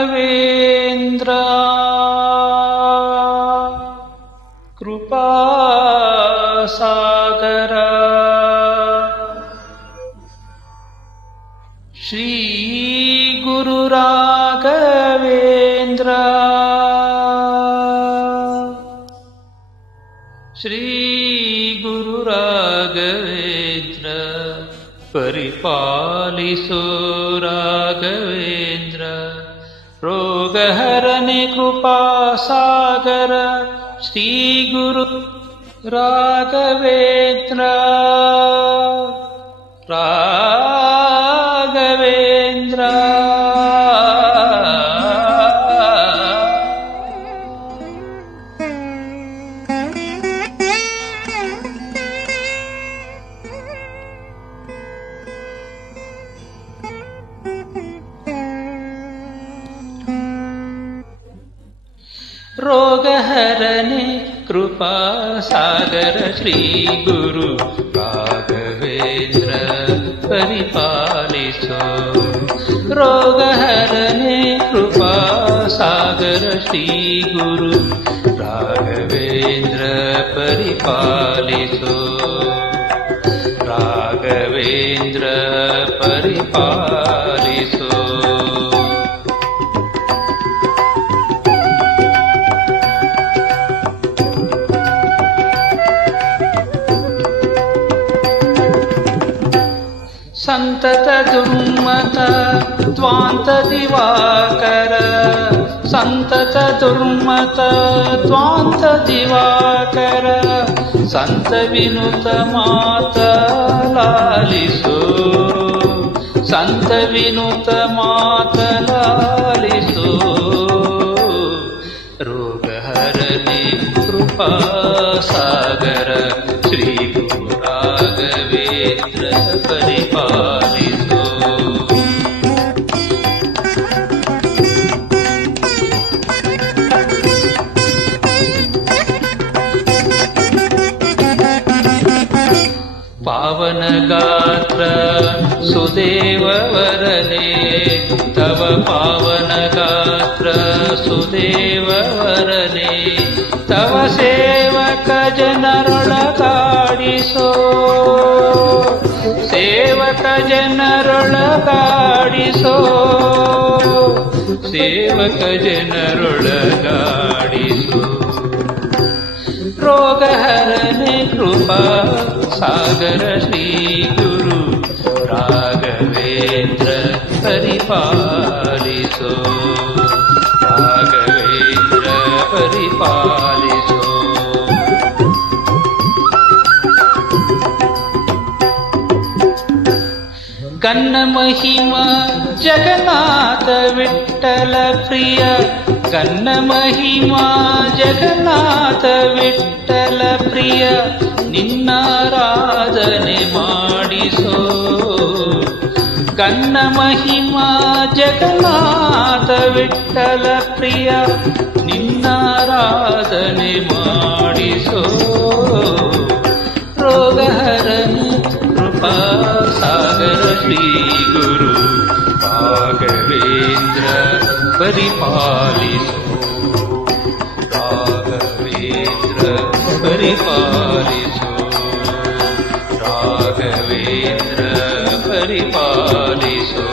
ರಾಘವೇಂದ್ರ ಕೃಪಾಸಾಗರ ಶ್ರೀ ಗುರು ರಾಘವೇಂದ್ರ ಶ್ರೀ ಗುರು ರಾಘವೇಂದ್ರ ಪರಿಪಾಲಿಸೋ ರಾಘವೇಂದ್ರ ರೋಗಹರನೆ ಕೃಪಾಸಾಗರ ಶ್ರೀ ಗುರು ರಾಘವೇಂದ್ರ ರಾಘವೇಂದ್ರ ರೋಗಹರನೆ ಕೃಪಾಸಾಗರ ಶ್ರೀ ಗುರು ರಾಘವೇಂದ್ರ ಪರಿಪಾಲಿಸೋ ರೋಗಹರನೆ ಕೃಪಾಸಾಗರ ಶ್ರೀ ಗುರು ರಾಘವೇಂದ್ರ ಪರಿಪಾಲಿಸೋ ರಾಘವೇಂದ್ರ ಪರಿಪಾಲಿಸೋ ಸಂತತ ದುರ್ಮತ ದ್ವಾಂತ ದಿವಾಕರ ಸಂತತ ದುರ್ಮತ ದ್ವಾಂತ ದಿವಾಕರ ಸಂತ ವಿನುತ ಮಾತ ಲಾಲಿಸೋ ಸಂತ ವಿನುತ ಮಾತ ಲಾಲಿಸೋ ರೋಗಹರನೆ ಕೃಪಾಸಾಗರ ಶ್ರೀ ಗುರು ರಾಘವೇಂದ್ರ ಪರಿಪಾಲಿಸೋ ಪಾವನ ಗಾತ್ರ ಸುದೇವವರನೆ ತವ ಪಾವನ ಗಾತ್ರ ಸುದೇವವರನೆ ತವ ಸೇವಕ ಜನರೊಳಗಾಡಿಸೋ ಸೇವಕ ಜನರೊಳಗಾಡಿಸೋ ಸೇವಕ ಜನರೊಳಗಾಡಿಸೋ ರೋಗಹರನೆ ಕೃಪಾ ಸಾಗರ ಶ್ರೀ ಗುರು ರಾಘವೇಂದ್ರ ಪರಿಪಾಲಿಸೋ ರಾಘವೇಂದ್ರ ಪರಿಪಾಲಿಸೋ ಗನ್ನ ಮಹಿಮ ಜಗನ್ನಾಥ ವಿಠ್ಠಲ ಪ್ರಿಯ ಗನ್ನ ಮಹಿಮ ಜಗನ್ನಾಥ ವಿಠ್ಠಲ ಪ್ರಿಯ ನಿನ್ನಾರಾಧನೆ ಮಾಡಿಸೋ ಗನ್ನ ಮಹಿಮ ಜಗನ್ನಾಥ ವಿಠ್ಠಲ ಪ್ರಿಯ ನಿನ್ನಾರಾಧನೆ ಮಾಡಿಸೋ ರೋಗಹರನೆ ಕೃಪಾಸಾಗರ ಶ್ರೀ ಗುರು ರಾಘವೇಂದ್ರ ಪರಿಪಾಲಿಸೋ ರಾಘವೇಂದ್ರ ಪರಿಪಾಲಿಸೋ ರಾಘವೇಂದ್ರ ಪರಿಪಾಲಿಸೋ